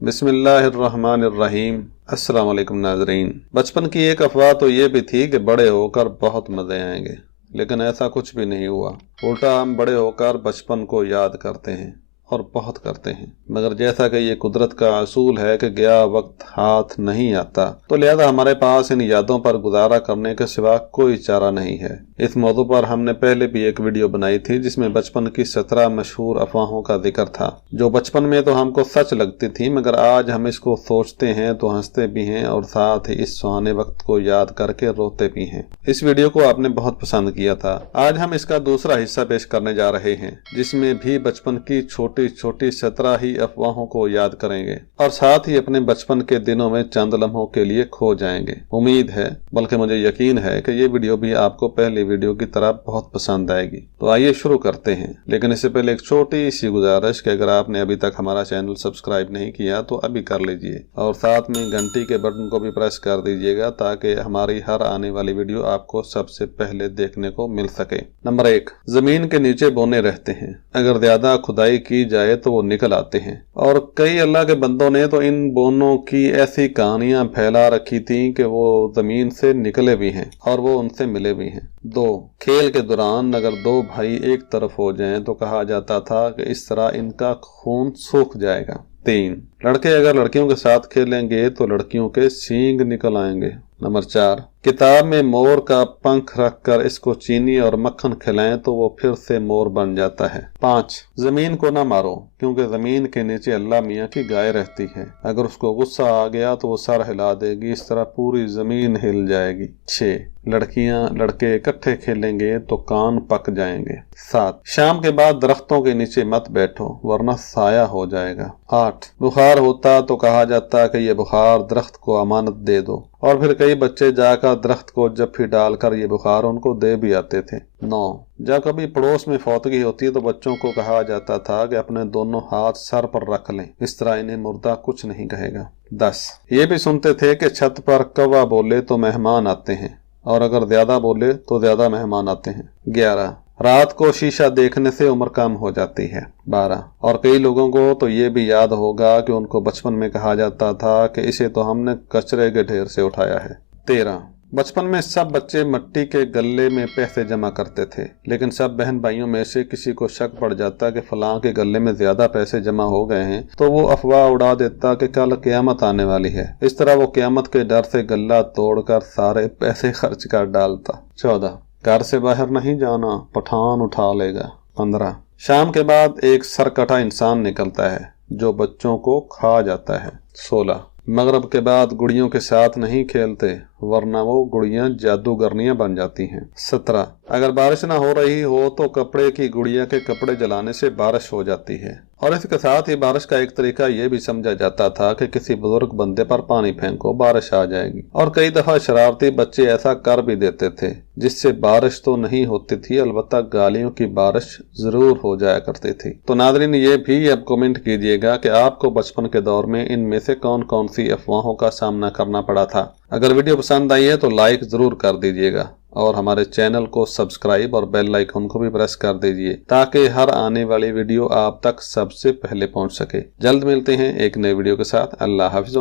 बिस्मिल्लाहिर्रहमानिर्रहीम। अस्सलाम वालेकुम नाज़रीन। बचपन की एक अफवाह तो ये भी थी कि बड़े होकर बहुत मज़े आएंगे, लेकिन ऐसा कुछ भी नहीं हुआ। उल्टा हम बड़े होकर बचपन को याद करते हैं और बहुत करते हैं। मगर जैसा कि ये कुदरत का असूल है कि गया वक्त हाथ नहीं आता, तो लिहाजा हमारे पास इन यादों पर गुजारा करने के सिवा कोई चारा नहीं है। इस मौजू पर हमने पहले भी एक वीडियो बनाई थी जिसमें बचपन की 17 मशहूर अफवाहों का जिक्र था, जो बचपन में तो हमको सच लगती थी, मगर आज हम इसको सोचते हैं तो हंसते भी हैं और साथ ही इस सुहाने वक्त को याद करके रोते भी हैं। इस वीडियो को आपने बहुत पसंद किया था। आज हम इसका दूसरा हिस्सा पेश करने जा रहे हैं, जिसमें भी बचपन की छोटी छोटी 17 ही अफवाहों को याद करेंगे और साथ ही अपने बचपन के दिनों में चंद लम्हों के लिए खो जाएंगे। उम्मीद है, बल्कि मुझे यकीन है कि ये वीडियो भी आपको पहले वीडियो की तरह बहुत पसंद आएगी। तो आइए शुरू करते हैं, लेकिन इससे पहले एक छोटी सी गुजारिश कि अगर आपने अभी तक हमारा चैनल सब्सक्राइब नहीं किया तो अभी कर लीजिए और साथ में घंटी के बटन को भी प्रेस कर दीजिएगा ताकि हमारी हर आने वाली वीडियो आपको सबसे पहले देखने को मिल सके। नंबर 1, जमीन के नीचे बोने रहते हैं, अगर ज्यादा खुदाई की जाए तो वो निकल आते हैं। और कई अल्लाह के बंदों ने तो इन बोनों की ऐसी कहानियां फैला रखी थी कि वो जमीन से निकले भी हैं और वो उनसे मिले भी हैं। 2, खेल के दौरान अगर दो भाई एक तरफ हो जाएं तो कहा जाता था कि इस तरह इनका खून सूख जाएगा। 3, लड़के अगर लड़कियों के साथ खेलेंगे तो लड़कियों के सींग निकल आएंगे। नंबर 4, किताब में मोर का पंख रखकर इसको चीनी और मक्खन खिलाएं तो वो फिर से मोर बन जाता है। 5, जमीन को ना मारो क्योंकि जमीन के नीचे अल्लाह मियाँ की गाय रहती है, अगर उसको गुस्सा आ गया तो वो सर हिला देगी, इस तरह पूरी जमीन हिल जाएगी। 6, लड़कियां लड़के इकट्ठे खेलेंगे तो कान पक जाएंगे। 7, शाम के बाद दरख्तों के नीचे मत बैठो वरना साया हो जाएगा। 8, बुखार होता तो कहा जाता कि ये बुखार दरख्त को अमानत दे दो, और फिर कई बच्चे जाकर दरख्त को जफ्फी डालकर ये बुखार उनको दे भी आते थे। 9, जब कभी पड़ोस में फौतगी होती तो बच्चों को कहा जाता था कि अपने दोनों हाथ सर पर रख लें, इस तरह इन्हें मुर्दा कुछ नहीं कहेगा। 10, ये भी सुनते थे कि छत पर कौवा बोले तो मेहमान आते हैं और अगर ज्यादा बोले तो ज्यादा मेहमान आते हैं। 11, रात को शीशा देखने से उम्र कम हो जाती है। 12, और कई लोगों को तो ये भी याद होगा कि उनको बचपन में कहा जाता था कि इसे तो हमने कचरे के ढेर से उठाया है। 13, बचपन में सब बच्चे मिट्टी के गल्ले में पैसे जमा करते थे, लेकिन सब बहन भाइयों में से किसी को शक पड़ जाता कि फलां के गले में ज्यादा पैसे जमा हो गए हैं तो वो अफवाह उड़ा देता कि कल क़यामत आने वाली है। इस तरह वो क़यामत के डर से गल्ला तोड़कर सारे पैसे खर्च कर डालता। 14, घर से बाहर नहीं जाना, पठान उठा लेगा। 15, शाम के बाद एक सरकटा इंसान निकलता है जो बच्चों को खा जाता है। 16, मगरब के बाद गुड़ियों के साथ नहीं खेलते वरना वो गुड़ियां जादूगरनियां बन जाती हैं। 17, अगर बारिश ना हो रही हो तो कपड़े की गुड़िया के कपड़े जलाने से बारिश हो जाती है, और इसके साथ ही बारिश का एक तरीका ये भी समझा जाता था कि किसी बुजुर्ग बंदे पर पानी फेंको, बारिश आ जाएगी। और कई दफा शरारती बच्चे ऐसा कर भी देते थे जिससे बारिश तो नहीं होती थी, अलबत्ता गालियों की बारिश जरूर हो जाया करती थी। तो नाज़रीन, ये भी अब कमेंट कीजिएगा कि आपको बचपन के दौर में इनमें से कौन कौन सी अफवाहों का सामना करना पड़ा था। अगर वीडियो पसंद आई है तो लाइक जरूर कर दीजिएगा और हमारे चैनल को सब्सक्राइब और बेल आइकन को भी प्रेस कर दीजिए ताकि हर आने वाली वीडियो आप तक सबसे पहले पहुंच सके। जल्द मिलते हैं एक नए वीडियो के साथ। अल्लाह हाफिज़।